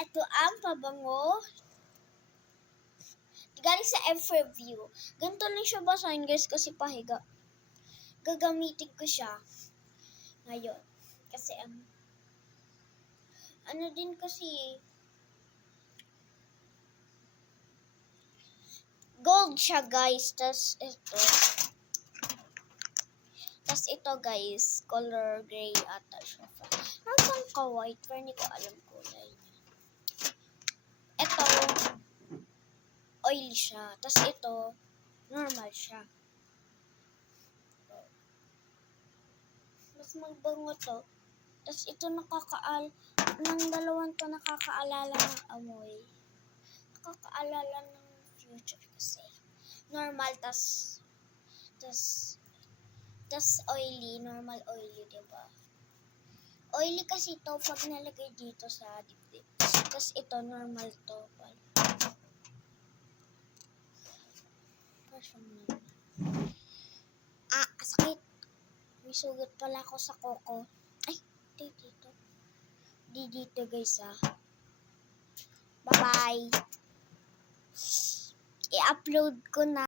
Ito ang pabango. Galing sa F-Review. Ganito lang siya basahin guys kasi pahiga. Gagamitin ko siya ngayon. Kasi ano din kasi gold siya guys. Tas ito guys, color gray ata siya. Nasaan ka white? Pero hindi ko alam kulay niya. Ito, oily siya. Tas ito, normal siya. Mas magbango to. Tas ito ng dalawang to nakakaalala ng amoy. Nakakaalala ng future kasi. Normal, tas oily, normal oily, diba? Oily kasi to pag nalagay dito sa dibdib. Tas ito, normal to. Sakit. May sugat pala ako sa koko. Ay, dito. Dito guys Bye-bye. I-upload ko na.